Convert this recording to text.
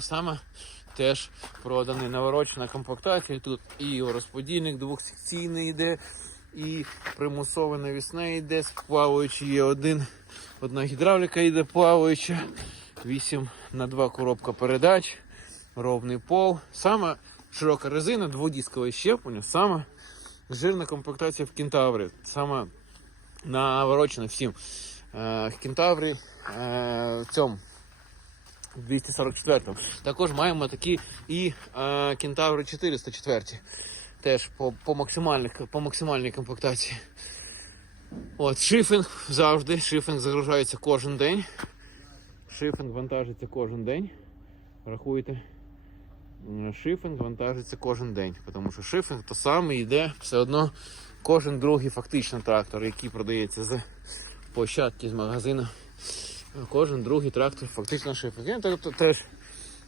Саме теж проданий наворочена комплектація. Тут і розподільник двохсекційний йде, і примусове навісне йде, плаваючий є один, одна гідравліка йде плаваюча, 8 на 2 коробка передач, ровний пол. Саме широка резина, дводіскове щеплення, саме жирна комплектація в кентаврі. Саме наворочена всім. Е, в кентаврі е, в цьому 244 Також маємо такі і е, кентаври 404 Теж по, по, максимальних, по максимальній комплектації. От, шифінг завжди. Шифінг загружається кожен день. Шифінг вантажиться кожен день. Рахуйте. М, Шифінг вантажиться кожен день. Тому що шифінг то саме йде все одно кожен другий фактично трактор, який продається з площадки з магазину. Кожен другий трактор фактично шифер. Тобто теж